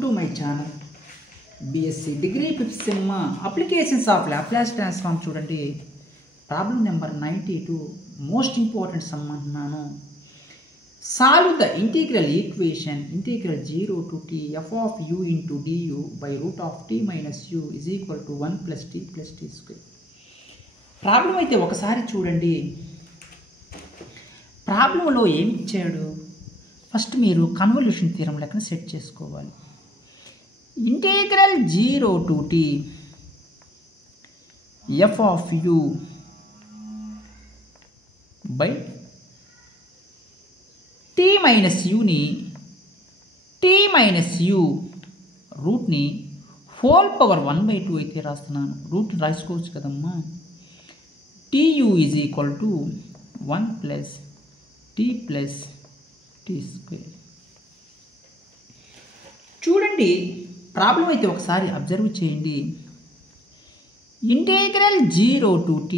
Welcome to my channel BSc Degree 5th Sem Applications of Laplace Transform చూడండి problem number 92 most important sum అంటున్నాను. Solve the integral equation integral 0 to t f of u into du by root of t minus u is equal to 1 plus t square. Problem అయితే ఒకసారి చూడండి. ప్రాబ్లంలో ఏమి ఇచ్చాడు? First మీరు convolution theorem లెక్కన set చేసుకోవాలి. Integral 0 to t f of u by t minus u ని t minus u రూట్ని హోల్ పవర్ 1/2 అయితే రాస్తున్నాను. రూట్ రాసుకోవచ్చు కదమ్మా. tu is equal to 1 plus t square. చూడండి ప్రాబ్లం అయితే ఒకసారి అబ్జర్వ్ చేయండి. Integral 0 to t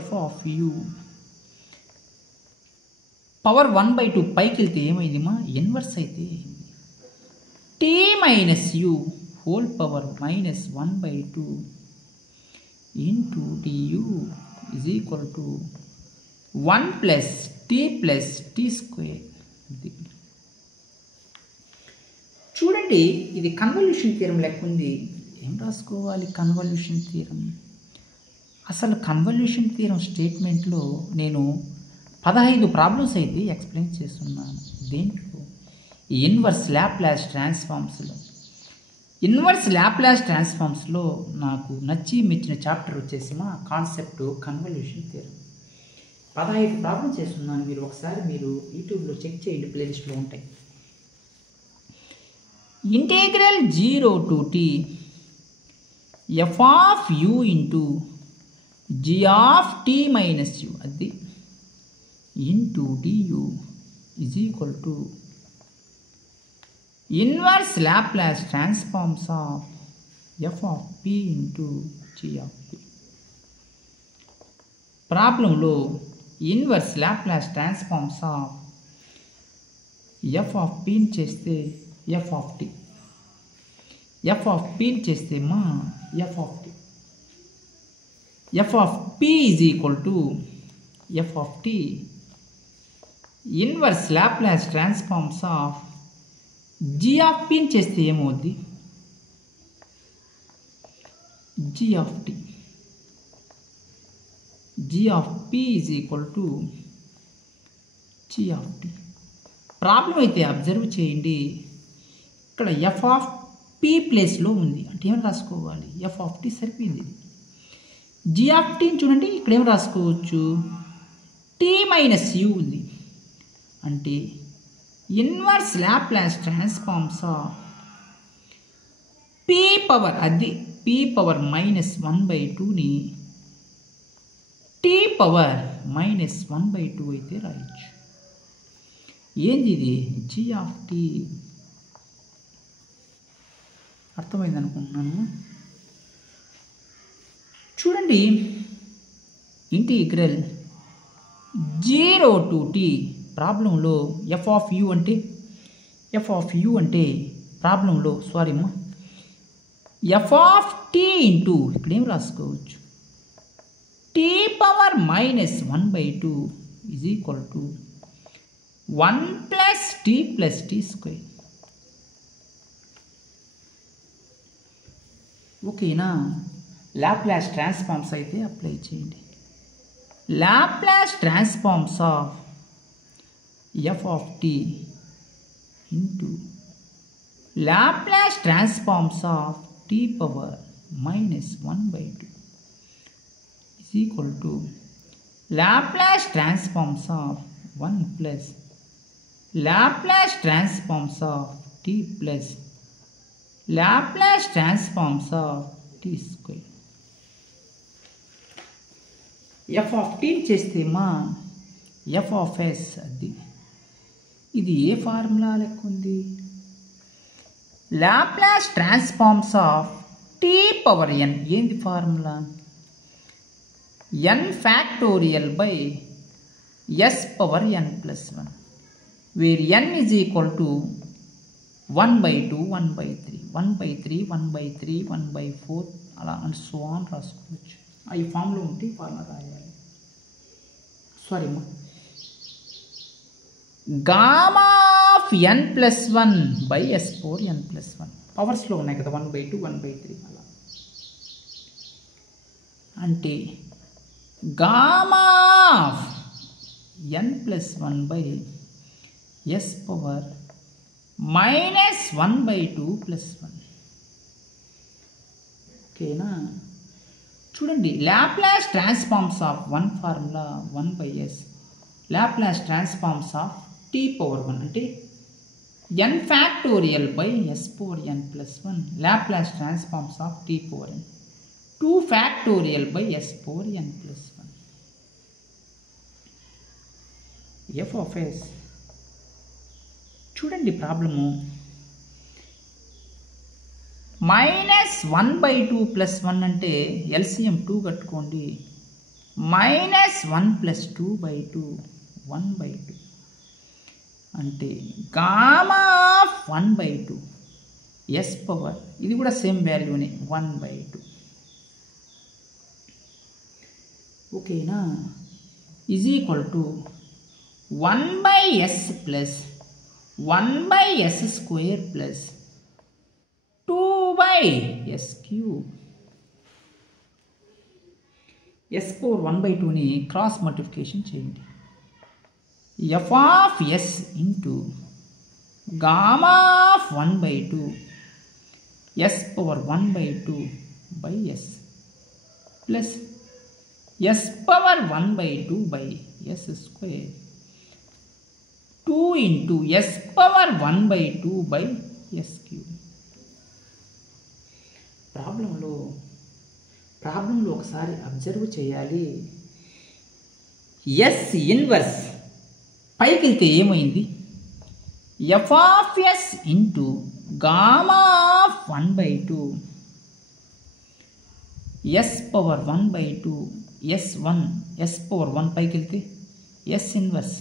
f of u power 1/2 పైకి వెళ్తే ఏమైంది మా ఇన్వర్స్ అయితే t minus u whole power minus 1/2 into du is equal to 1 plus t square. చూడండి ఇది కన్వల్యూషన్ థియరం లెక్క ఉంది. ఏం రాసుకోవాలి కన్వల్యూషన్ థియరం? అసలు కన్వల్యూషన్ థియరం స్టేట్మెంట్లో నేను 15 ప్రాబ్లమ్స్ అయితే ఎక్స్ప్లెయిన్ చేస్తున్నాను. దేంట్లో? ఇన్వర్స్ ల్యాప్లాస్ ట్రాన్స్ఫార్మ్స్లో. ఇన్వర్స్ ల్యాప్లాస్ ట్రాన్స్ఫార్మ్స్లో నాకు నచ్చి మెచ్చిన చాప్టర్ వచ్చేసి మా కాన్సెప్ట్ కన్వల్యూషన్ థియరం. 15 ప్రాబ్లమ్స్ చేస్తున్నాను. మీరు ఒకసారి యూట్యూబ్లో చెక్ చేయండి, ప్లేలిస్ట్లో ఉంటాయి. Integral 0 to t f of u into g of t minus u అది into du is equal to inverse Laplace transforms of f of p into g of p. ప్రాబ్లంలో inverse Laplace transforms of f of p చేస్తే f of t, f of p చేస్తే మా f of t, f of p is equal to f of t inverse Laplace transforms of g of p చేస్తే ఏమవుద్ది? g of t, g of p is equal to g of t. Problem అయితే observe చేయండి. ఇక్కడ f of p ప్లేస్లో ఉంది అంటే ఏం రాసుకోవాలి? f of t సరిపోయింది. g of t చూడండి ఇక్కడ ఏం రాసుకోవచ్చు? t minus u ఉంది అంటే inverse Laplace transforms of p power అది p పవర్ మైనస్ 1/2ని t పవర్ మైనస్ 1/2 అయితే రాయొచ్చు. ఏంది ఇది? g of t. అర్థమైంది అనుకుంటున్నాను. చూడండి ఇంటిగ్రల్ 0 to t ప్రాబ్లంలో f of u అంటే ప్రాబ్లంలో f of t ఇంటూ ఇక్కడ ఏం రాసుకోవచ్చు? t power minus 1/2 is equal to 1 plus t square. ఓకేనా? లాప్లాస్ ట్రాన్స్ఫార్మ్స్ అయితే అప్లై చేయండి. Laplace transforms of f of t into Laplace transforms of t power minus 1/2 is equal to Laplace transforms of 1 plus Laplace transforms of t plus Laplace transforms of t square. f of t చేస్తే మా f of s అది ఇది ఏ formula లెక్క ఉంది? Laplace transforms of t power n. ఏంది formula? n factorial by s power n plus 1 where n is equal to 1/2 1/3 1/3 1/3 1/4 అలా and so on రాసుకోవచ్చు. ఈ ఫామ్లో ఉంటే ఫార్ములా రాయాలి. సారీ గామా ఆఫ్ n+1/s/n+1 పవర్స్లో ఉన్నాయి కదా 1/2 1/3 అలా అంటే గామా ఆఫ్ n+1/s⁻−1/2+1 ఓకేనా. చూడండి Laplace transforms of one formula 1/s Laplace transforms of t⁻1 అంటే n⁻s⁻n+1 Laplace transforms of t⁻n 2⁻s⁻n+1 f of s. చూడండి ప్రాబ్లము -1/2+1 అంటే ఎల్సిఎం 2 కట్టుకోండి. -1+2/2 1/2 అంటే గామా ఆఫ్ 1/2 s పవర్ ఇది కూడా సేమ్ వాల్యూనే 1/2 ఓకేనా is equal to 1/s plus 1/s² plus 2/s³. s⁻1/2ని క్రాస్ మల్టిప్లికేషన్ చేయండి. f of s into gamma of 1/2 s⁻1/2/s plus s⁻1/2/s² 2 into s⁻1/2/s³. ప్రాబ్లంలో ఒకసారి అబ్జర్వ్ చేయాలి. ఎస్ ఇన్వర్స్ పైకి వెళ్తే ఏమైంది? F of S into gamma of 1/2 s⁻1/2 s⁻1 పైకి వెళ్తే ఎస్ ఇన్వర్స్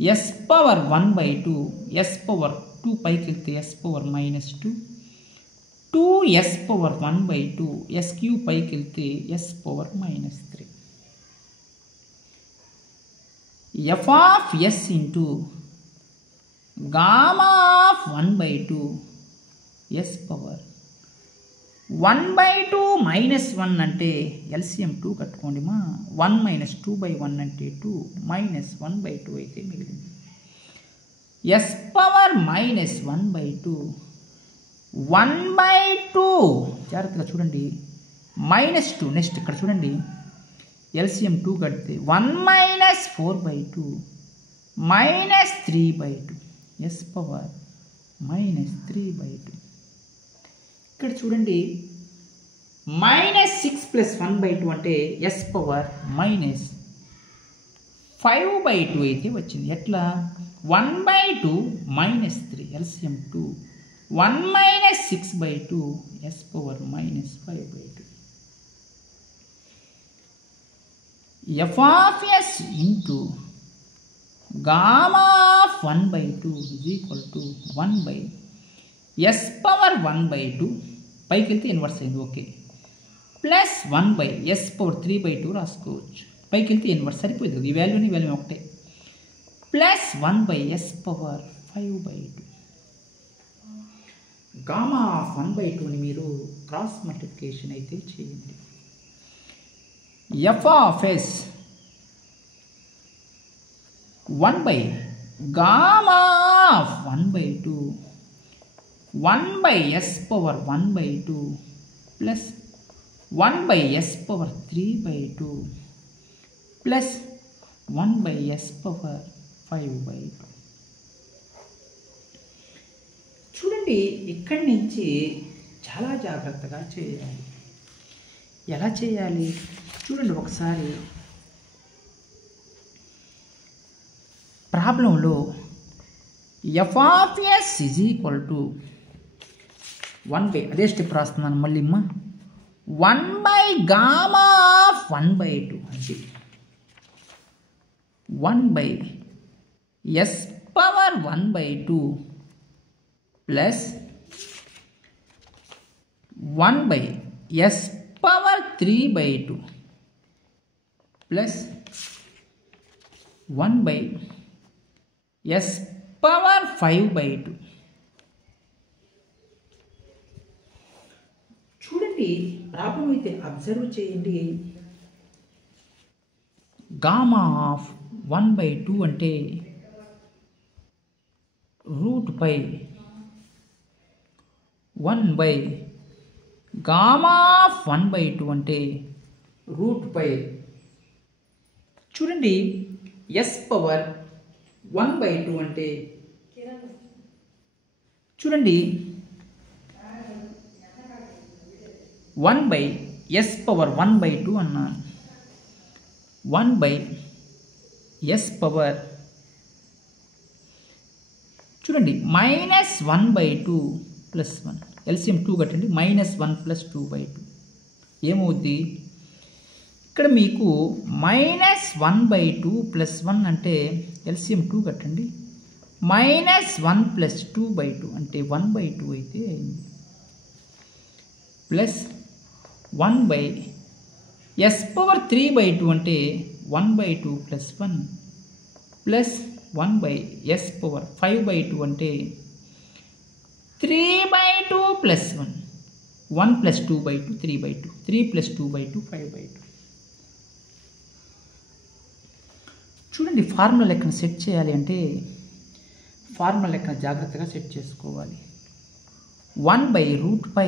s⁻1/2 s⁻2 పైకి వెళ్తే s⁻−2 2s⁻1/2 s³ పైకి వెళ్తే s⁻−3 f of s into gamma of 1/2 s⁻1/2 -1 అంటే ఎల్సిఎం 2 కట్టుకోండి మా 1 - 2/1 అంటే 2 -1/2 అయితే మిగిలింది s⁻−1/2 1/2 జాగ్రత్తగా చూడండి -2 నెక్స్ట్ ఇక్కడ చూడండి ఎల్సిఎం 2 కడితే 1 - 4/2 -3/2 s⁻−3/2 ఇక్కడ చూడండి -6 + 1/2 అంటే s⁻−5/2 అయితే వచ్చింది. ఎట్లా 1/2 -3 LCM 2 1 - 6/2 s⁻−5/2 f of s into gamma of 1/2 is equal to 1/s⁻1/2 పైకి వెళ్తే ఇన్వర్స్ అయింది ఓకే ప్లస్ 1/s⁻3/2 రాసుకోవచ్చు. పైకి వెళ్తే ఇన్వర్స్ సరిపోతుంది. ఈ వాల్యూని వాల్యూ ఒకటే ప్లస్ 1/s⁻5/2 గామా ఆఫ్ 1/2ని మీరు క్రాస్ మల్టిప్లికేషన్ అయితే చేయండి. ఎఫ్ ఆఫ్ ఎస్ 1/గామా of 1/2 1/s⁻1/2 plus 1/s⁻3/2 plus 1/s⁻5/2 చూడండి ఇక్కడి నుంచి చాలా జాగ్రత్తగా చేయాలి. ఎలా చేయాలి చూడండి ఒకసారి ప్రాబ్లంలో F of S is equal to 1/, అదే స్టెప్ రాస్తున్నాను మళ్ళీ 1/గామా ఆఫ్ 1/2 అంటే 1/s⁻1/2 plus 1/s⁻³ plus 1/s⁵². చూడండి, ప్రాబ్లం అయితే అబ్జర్వ్ చేయండి. గామా ఆఫ్ 1/2 అంటే √π 1/, గామా ఆఫ్ 1/2 అంటే √π. చూడండి, s⁻1/2 అంటే చూడండి 1/s⁻1/2 అన్నాను. 1/s⁻, చూడండి -1/2 + 1 ఎల్సిఎం 2 కట్టండి. -1 + 2/2 ఏమవుద్ది? ఇక్కడ మీకు -1/2 + 1 అంటే ఎల్సిఎం 2 కట్టండి. -1 + 2/2 అంటే 1/2 అయితే అయింది. ప్లస్ 1/s⁻³ అంటే 1/2 + 1 ప్లస్ 1/s⁻5/2 అంటే 3/2 + 1. 1 + 2/2 3/2, 3 + 2/2 5/2. చూడండి, ఫార్ములా లెక్కను సెట్ చేయాలి అంటే ఫార్ములా లెక్కను జాగ్రత్తగా సెట్ చేసుకోవాలి. 1/√π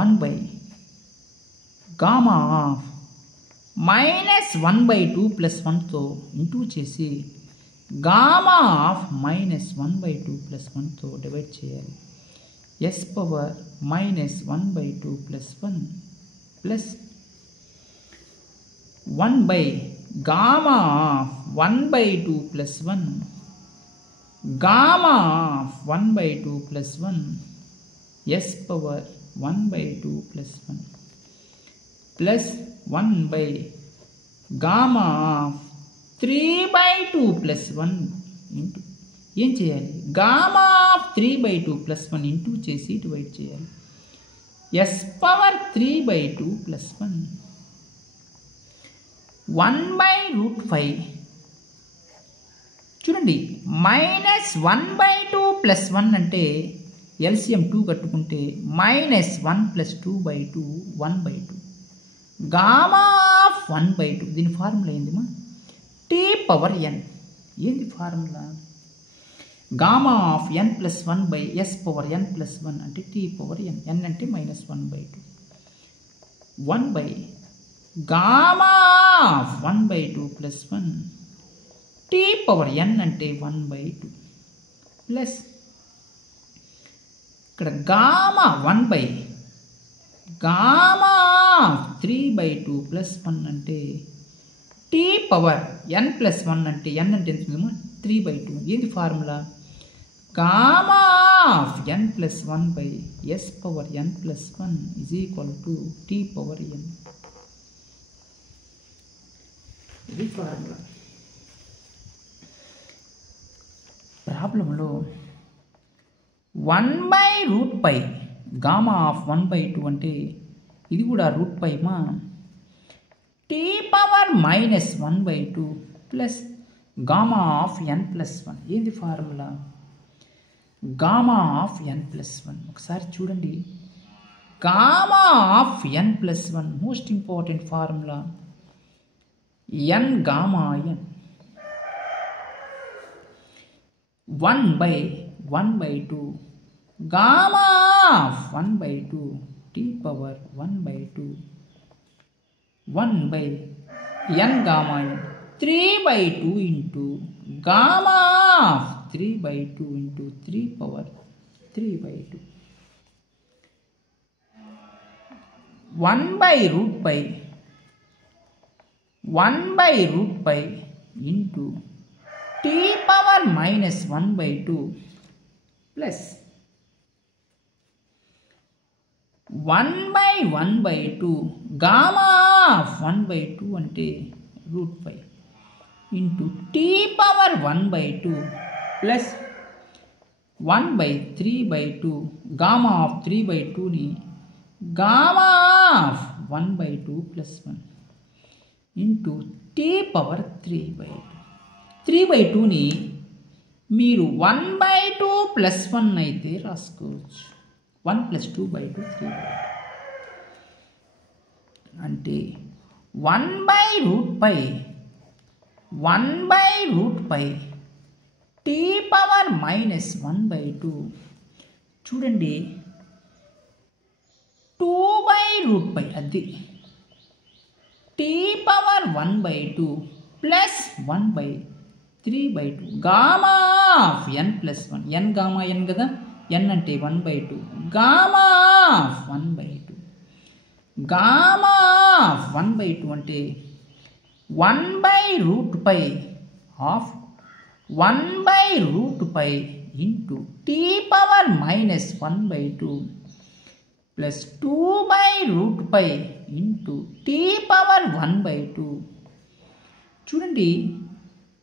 1/గామా ఆఫ్ -1/2 + 1తో ఇంటూ చేసి గామా ఆఫ్ -1/2 + 1తో డివైడ్ చేయాలి. s⁻−1/2 + 1 ప్లస్ 1/గామా of 1/2 + 1 gamma of 1/2 + 1 s⁻1/2 + 1 plus 1/గామా ఆఫ్ 3/2 + 1 ఇంటూ ఏం చేయాలి? గామా ఆఫ్ 3/2 + 1 ఇంటూ చేసి డివైడ్ చేయాలి. s⁻3/2 + 1 1/√π. చూడండి, -1/2 + 1 అంటే ఎల్సిఎం 2 కట్టుకుంటే -1 + 2/2 1/2. గామా ఆఫ్ 1/2 దీని ఫార్ములా ఏందిమా? t⁻n. ఏంది formula? Gamma of n + 1/s⁻n + 1 అంటే t⁻n. n అంటే -1/2. 1/గామా ఆఫ్ 1/2 + 1 t⁻n అంటే 1/2 ప్లస్ ఇక్కడ గామా 1/గామా ఆఫ్ 3/2 + 1 అంటే t⁻n + 1 అంటే n అంటే ఎంత ఉందమ్మా? 3/2. ఏంది formula? Gamma of n + 1/s⁻n + 1 = t⁻n. ఇది ఫార్ములా. ప్రాబ్లంలో 1/√π గామా ఆఫ్ 1/2 అంటే ఇది కూడా √π మా t⁻−1/2 plus gamma of n + 1. ఏంది ఫార్ములా? Gamma of n + 1. ఒకసారి చూడండి, gamma of n + 1 most important formula n gamma n 1/1/2 gamma of 1/2 t⁻1/2 1/n gamma n 3/2 into gamma of 3/2 into 3/3/2 1/√π into t⁻−1/2 plus 1/1/2 gamma of 1/2 అంటే √π into t⁻1/2 plus 1/3/2 gamma of 3/2ని gamma of 1/2 + 1 into T power 3/2. 3/2ని మీరు 1/2 + 1 అయితే రాసుకోవచ్చు. 1 + 2/2 3/2 అంటే 1/√π tea power -1/2. చూడండి 2/√π అది T power 1/2 plus 1/3/2 gamma of n + 1 n gamma n కదా, n అంటే 1/2 గామా ఆఫ్ 1/2 గామా ఆఫ్ 1/2 అంటే 1/√π of 1/√π into T power -1/2 plus 2/√π into T power 1/2. చూడండి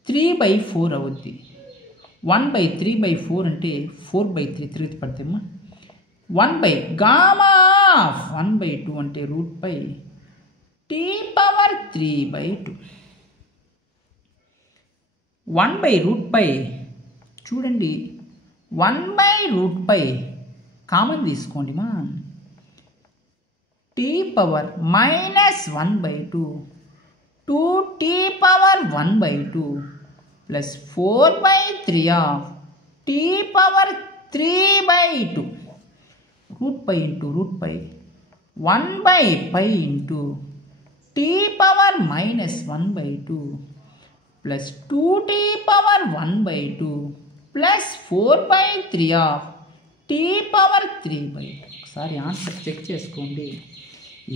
3/4 అవుద్ది. 1/3/4 అంటే 4/3 తిరిగి పడితేమ్మా 1 గామా ఆఫ్ 1/2 అంటే √π టీ పవర్ 3/2. 1/√π చూడండి 1/√π కామన్ తీసుకోండి మా T power -1/2 2 T power 1/2 plus 4/3 of T power 3/2 √π into √π 1/π into T power -1/2 plus 2 T power 1/2 plus 4/3 of T power 3/2. ఒకసారి answer check చేసుకోండి.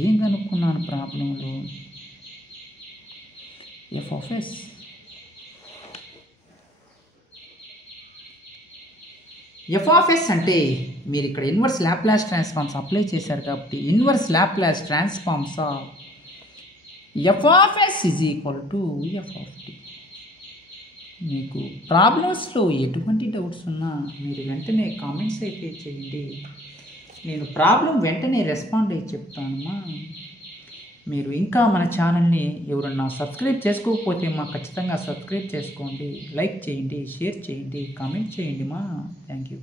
ఏం కనుక్కున్నాను ప్రాబ్లంలో? f(s) f(s) అంటే మీరు ఇక్కడ ఇన్వర్స్ లాప్లాస్ ట్రాన్స్ఫార్మ్స్ అప్లై చేశారు కాబట్టి inverse Laplace transforms of f(s) f(t). మీకు ప్రాబ్లమ్స్లో ఎటువంటి డౌట్స్ ఉన్నా మీరు వెంటనే కామెంట్స్ అయితే చేయండి. నేను ప్రాబ్లం వెంటనే రెస్పాండ్ అయ్యి చెప్తానమ్మా. మీరు ఇంకా మన ఛానల్ని ఎవరన్నా సబ్స్క్రైబ్ చేసుకోకపోతే ఖచ్చితంగా సబ్స్క్రైబ్ చేసుకోండి, లైక్ చేయండి, షేర్ చేయండి, కామెంట్ చేయండి మా. Thank you.